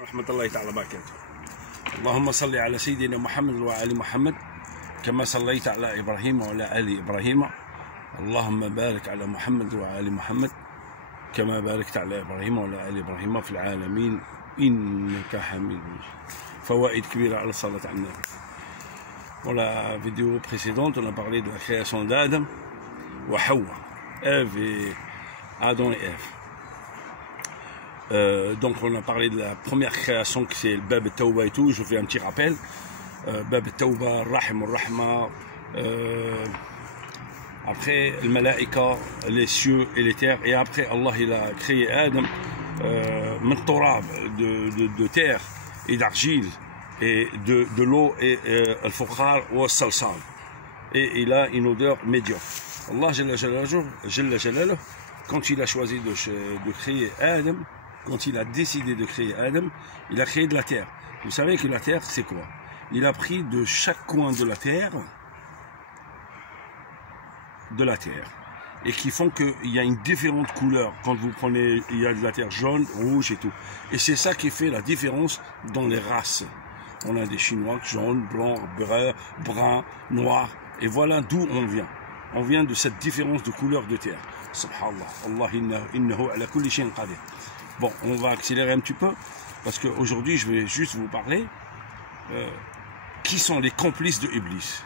ورحمة الله تعالى وبركاته. اللهم صل على سيدنا محمد وعلى محمد كما صليت على إبراهيم وعلى آل إبراهيم. اللهم بارك على محمد وعلى محمد كما باركت على إبراهيم وعلى آل إبراهيم في العالمين إنك حميد مجيد. فوائد كبيرة على الصلاة على النبي. Pour la vidéo précédente, on a parlé de la création d'Adam ou Hawa, Ève et Adam et Ève. Donc on a parlé de la première création qui c'est le Bab Tawba et tout, je fais un petit rappel. Bab Tawba, Rahim, Rahma, après le Malaïka, les cieux et les terres, et après Allah il a créé Adam, de terre et d'argile, et de l'eau et al-fukhar ou al-salsal. Et il a une odeur médiocre. Allah Jalla Jalaluhu, quand il a choisi de créer Adam, quand il a décidé de créer Adam, il a créé de la terre. Vous savez que la terre, c'est quoi? Il a pris de chaque coin de la terre, et qui font qu'il y a une différente couleur. Quand vous prenez, il y a de la terre jaune, rouge et tout. Et c'est ça qui fait la différence dans les races. On a des Chinois jaunes, blancs, bruns, noirs. Et voilà d'où on vient. On vient de cette différence de couleur de terre. Subhanallah. Allah innahu ala kulli shay'in qadir. Bon, on va accélérer un petit peu, parce qu'aujourd'hui, je vais juste vous parler qui sont les complices de Iblis.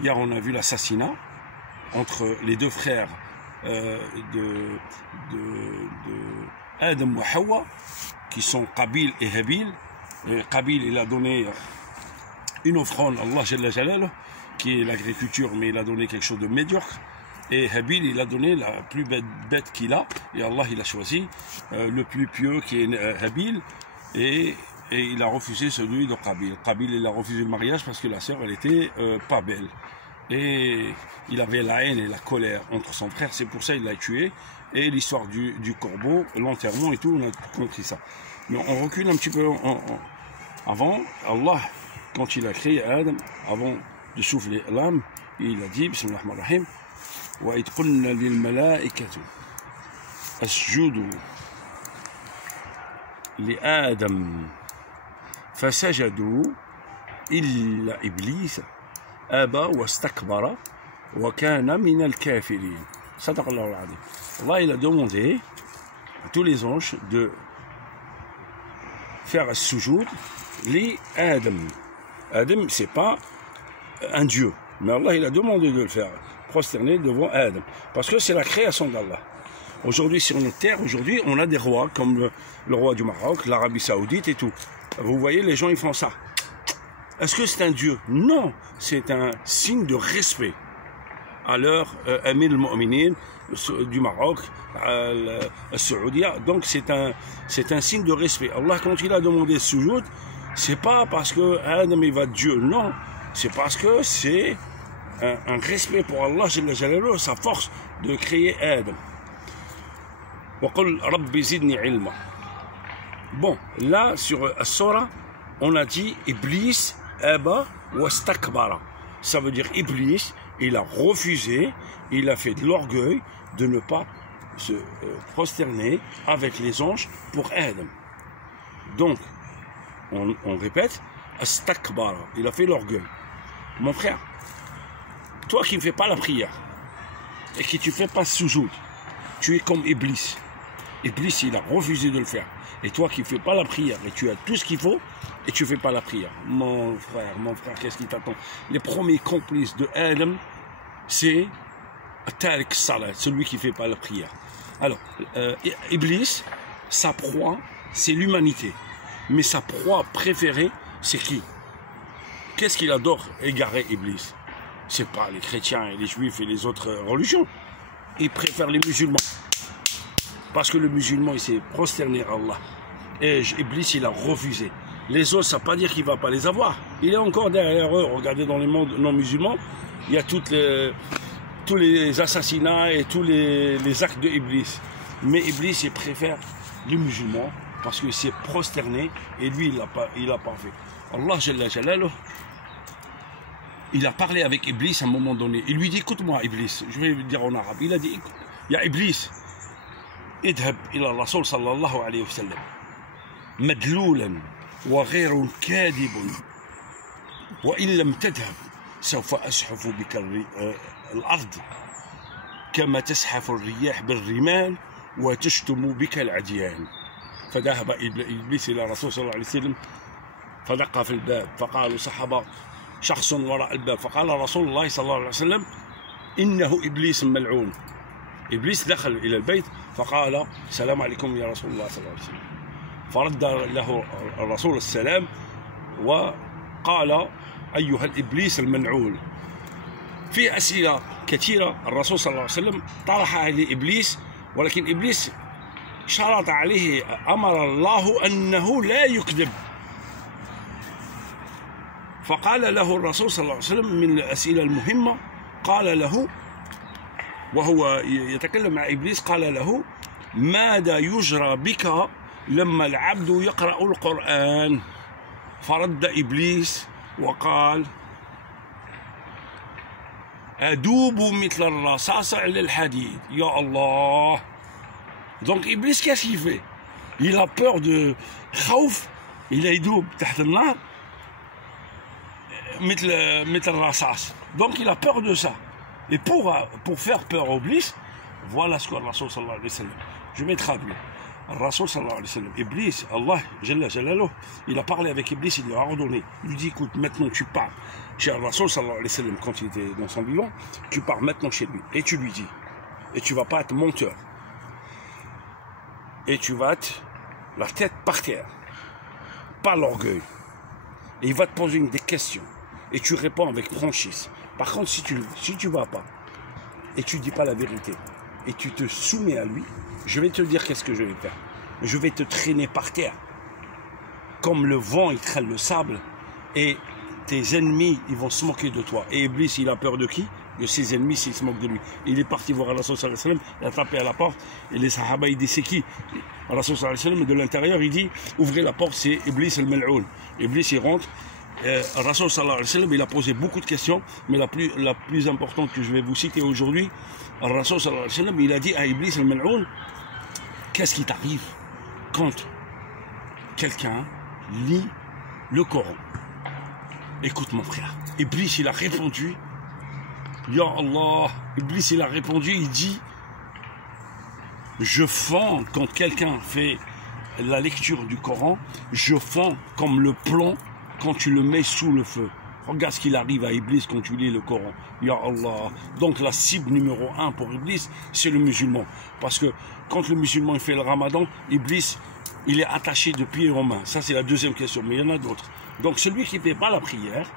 Hier, on a vu l'assassinat entre les deux frères de Adam et Hawa, qui sont Qabil et Habil. Qabil, il a donné une offrande à Allah Jalla Jalaluhu, qui est l'agriculture, mais il a donné quelque chose de médiocre. Et Habil, il a donné la plus bête qu'il a, et Allah, il a choisi le plus pieux qui est Habil, et il a refusé celui de Qabil. Qabil, il a refusé le mariage parce que la sœur, elle était pas belle. Et il avait la haine et la colère entre son frère, c'est pour ça qu'il l'a tué. Et l'histoire du corbeau, l'enterrement et tout, on a compris ça. Mais on recule un petit peu avant. Allah, quand il a créé Adam, avant de souffler l'âme, il a dit, Bismillah ar-Rahman ar-Rahim, وَإِذْ قُلْنَا لِلْمَلَائِكَةِ اسْجُدُوا لِآدَمَ فَسَجَدُوا إِلَّا إِبْلِيسَ أَبَى وَاسْتَكْبَرَ وَكَانَ مِنَ الْكَافِرِينَ. صدق الله العظيم. Allah, il a demandé à tous les anges de faire as-sujoud li Adam. Adam, c'est pas un dieu, mais Allah, il a demandé de le faire, prosterner devant Adam, parce que c'est la création d'Allah. Aujourd'hui, sur notre terre, aujourd'hui, on a des rois, comme le roi du Maroc, l'Arabie Saoudite et tout. Vous voyez, les gens, ils font ça. Est-ce que c'est un dieu? Non, c'est un signe de respect à leur Amir al-Mu'minin du Maroc, Saoudia. Donc c'est un signe de respect. Allah, quand il a demandé ce sujoud, c'est pas parce que Adam il va Dieu, non, c'est parce que c'est un respect pour Allah, sa force de créer Adam. Bon, là sur As-Sura, on a dit Iblis Aba wastakbara. Ça veut dire Iblis, il a refusé, il a fait de l'orgueil de ne pas se prosterner avec les anges pour Adam. Donc, on répète, Astakbara, il a fait l'orgueil. Mon frère, toi qui ne fais pas la prière et qui tu ne fais pas sujoud, tu es comme Iblis. Iblis, il a refusé de le faire. Et toi qui ne fais pas la prière et tu as tout ce qu'il faut et tu ne fais pas la prière. Mon frère, qu'est-ce qui t'attend? Les premiers complices de Adam, c'est Tariq Salat, celui qui ne fait pas la prière. Alors, Iblis, sa proie, c'est l'humanité. Mais sa proie préférée, c'est qui? Qu'est-ce qu'il adore égarer, Iblis? C'est pas les chrétiens et les juifs et les autres religions. Il préfère les musulmans. Parce que le musulman, il s'est prosterné à Allah. Et Iblis, il a refusé. Les autres, ça ne veut pas dire qu'il ne va pas les avoir. Il est encore derrière eux. Regardez dans les mondes non musulmans, il y a tous les assassinats et tous les actes de Iblis. Mais Iblis, il préfère les musulmans parce qu'il s'est prosterné et lui, il l'a pas fait. Allah Jalla Jalaluhu, il a parlé avec Iblis à un moment donné. Il lui dit, écoute-moi Iblis, je vais le dire en arabe. Il a dit, il y a Iblis, idhab ila Rasul sallallahu alayhi wa sallam. مدلولا وغير كاذب وإن لم تذهب سوف أسحف بك الأرض كما تسحف الرياح بالرمال وتشتم بك العديان. فذهب إبليس إلى الرسول صلى الله عليه وسلم فدق في الباب، فقالوا صحبا شخص وراء الباب، فقال رسول الله صلى الله عليه وسلم إنه إبليس ملعون. إبليس دخل إلى البيت فقال السلام عليكم يا رسول الله صلى الله عليه وسلم، فرد له الرسول السلام وقال أيها الإبليس الملعون. في أسئلة كثيرة الرسول صلى الله عليه وسلم طرحها لإبليس، ولكن إبليس شرط عليه، أمر الله أنه لا يكذب. فقال له الرسول صلى الله عليه وسلم من الأسئلة المهمة، قال له وهو يتكلم مع إبليس، قال له ماذا يجرى بك لما العبد يقرأ القرآن؟ فرد إبليس وقال أدوب مثل الرصاص على الحديد. يا الله. Donc Iblis, qu'est-ce qu'il fait? Il a peur de خوف، il يدوب تحت النار مثل الرصاص. Donc il a peur de ça. Et pour faire peur au Iblis, voilà ce que le Rasoul sallallahu alayhi wa sallam. Je vais traduire. Le Rasoul sallallahu alayhi wa sallam, Iblis, Allah Jalla Jalaluh, il a parlé avec Iblis, il lui a ordonné. Il lui dit écoute, maintenant tu pars chez le Rasoul sallallahu alayhi wa sallam quand il était dans son vivant, tu pars maintenant chez lui et tu lui dis, et tu vas pas être menteur. Et tu vas être la tête par terre, pas l'orgueil. Et il va te poser des questions et tu réponds avec franchise. Par contre, si tu vas pas et tu dis pas la vérité et tu te soumets à lui, je vais te dire qu'est-ce que je vais faire. Je vais te traîner par terre, comme le vent il traîne le sable, et tes ennemis ils vont se moquer de toi. Et Iblis il a peur de qui? De ses ennemis s'ils se moquent de lui. Il est parti voir Rasoul sallallahu alayhi wa sallam, il a tapé à la porte et les sahaba ils disent c'est qui? Rasoul sallallahu alayhi wa sallam, de l'intérieur il dit ouvrez la porte, c'est Iblis al-Mal'oun. Iblis il rentre. Rasoul sallallahu alayhi wa sallam il a posé beaucoup de questions, mais la plus importante que je vais vous citer aujourd'hui, Rasoul sallallahu alayhi wa sallam il a dit à Iblis al-Mal'oun, qu'est-ce qui t'arrive quand quelqu'un lit le Coran? Écoute mon frère, Iblis il a répondu, Ya Allah, Iblis il a répondu, il dit je fends quand quelqu'un fait la lecture du Coran, je fends comme le plomb quand tu le mets sous le feu. Regarde ce qu'il arrive à Iblis quand tu lis le Coran. Ya Allah. Donc la cible numéro 1 pour Iblis, c'est le musulman. Parce que quand le musulman il fait le ramadan, Iblis, il est attaché de pieds en main. Ça c'est la deuxième question, mais il y en a d'autres. Donc celui qui ne fait pas la prière,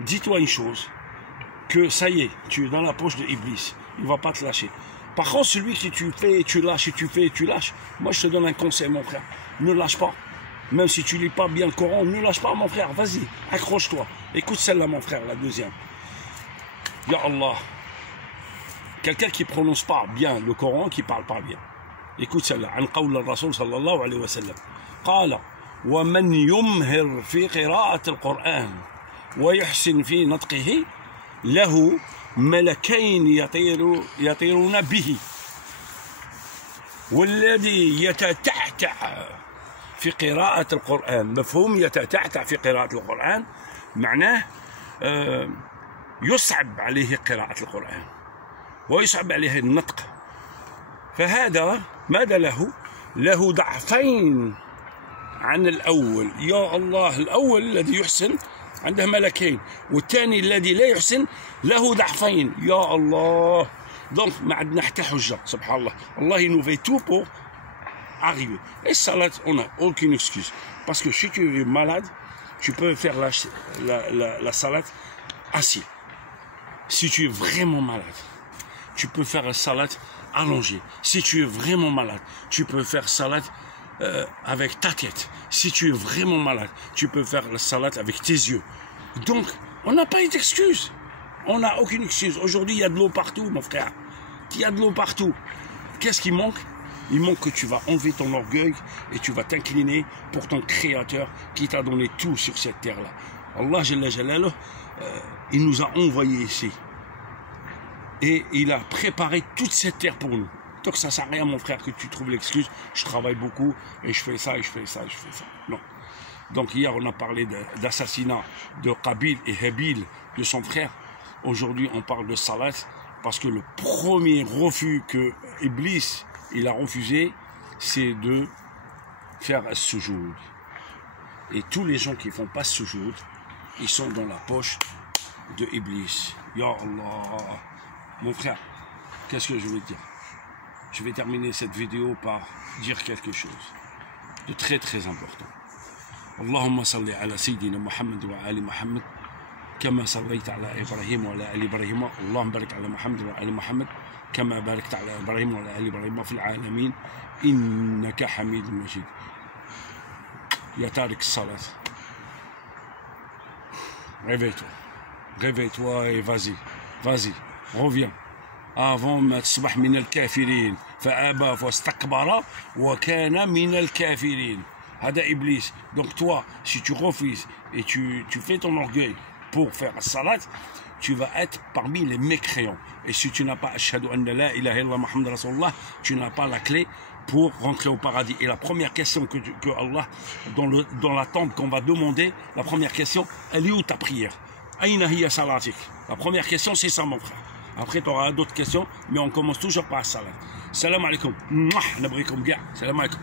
dis-toi une chose, que ça y est, tu es dans la poche de Iblis. Il ne va pas te lâcher. Par contre, celui qui tu fais et tu lâches et tu fais et tu lâches, moi je te donne un conseil mon frère, ne lâche pas. Même si tu lis pas bien le Coran, ne lâche pas mon frère, vas-y, accroche-toi. Écoute celle-là mon frère, la deuxième. Ya Allah. Quelqu'un qui prononce pas bien le Coran, qui parle pas bien. Écoute celle-là. An qawl al-Rasul sallallahu alayhi wa sallam. Qala wa man yumhir fi qira'at al-Qur'an wa yuhsin fi natqihi lahu malakayn yatiruna bihi والذي يتتعتع في قراءة القرآن. مفهوم يتتعتع في قراءة القرآن معناه يصعب عليه قراءة القرآن ويصعب عليه النطق. فهذا ماذا له؟ له ضعفين عن الأول. يا الله. الأول الذي يحسن عنده ملكين، والثاني الذي لا يحسن له ضعفين. يا الله. Donc ما عندنا حتى حجة سبحان الله. Allah il nous fait tout pour arriver. Et salat, on n'a aucune excuse. Parce que si tu es malade, tu peux faire la salade assis. Si tu es vraiment malade, tu peux faire la salade allongée. Si tu es vraiment malade, tu peux faire salade avec ta tête. Si tu es vraiment malade, tu peux faire la salade avec tes yeux. Donc, on n'a pas d'excuse. On n'a aucune excuse. Aujourd'hui, il y a de l'eau partout, mon frère. Il y a de l'eau partout. Qu'est-ce qui manque? Il manque que tu vas enlever ton orgueil et tu vas t'incliner pour ton Créateur qui t'a donné tout sur cette terre-là. Allah Jalla Jalaluh, il nous a envoyés ici. Et il a préparé toute cette terre pour nous. Donc ça sert à rien, mon frère, que tu trouves l'excuse. Je travaille beaucoup et je fais ça, et je fais ça, et je fais ça. Non. Donc hier, on a parlé d'assassinat de Qabil et Habil, de son frère. Aujourd'hui, on parle de Salat, parce que le premier refus que Iblis il a refusé, c'est de faire as-sujoud. Et tous les gens qui ne font pas as-sujoud, ils sont dans la poche de Iblis. Ya Allah. Mon frère, qu'est-ce que je vais te dire? Je vais terminer cette vidéo par dire quelque chose de très très important. Allahumma salli ala Sayyidina Muhammad wa ali Muhammad كما صليت على إبراهيم وعلى آل إبراهيم اللهم بارك على محمد وعلى محمد كما باركت على إبراهيم وعلى آل إبراهيم في العالمين إنك حميد مجيد. يا تارك الصلاة, réveille-toi, réveille-toi et vas-y, reviens. avant ما تصبح من الكافرين فأبى واستكبر وكان من الكافرين. هذا إبليس. Donc toi, si tu refuses et tu fais ton orgueil pour faire la salat, tu vas être parmi les mécréants. Et si tu n'as pas Ashhadu anna la ilaha illallah Muhammad Rasulullah, tu n'as pas la clé pour rentrer au paradis. Et la première question que Allah, dans la tente qu'on va demander, la première question, elle est où ta prière? Aïna hiya salatik. La première question, c'est ça, mon frère. Après, tu auras d'autres questions, mais on commence toujours par la salat. Salam alaikum. Salam alaikum.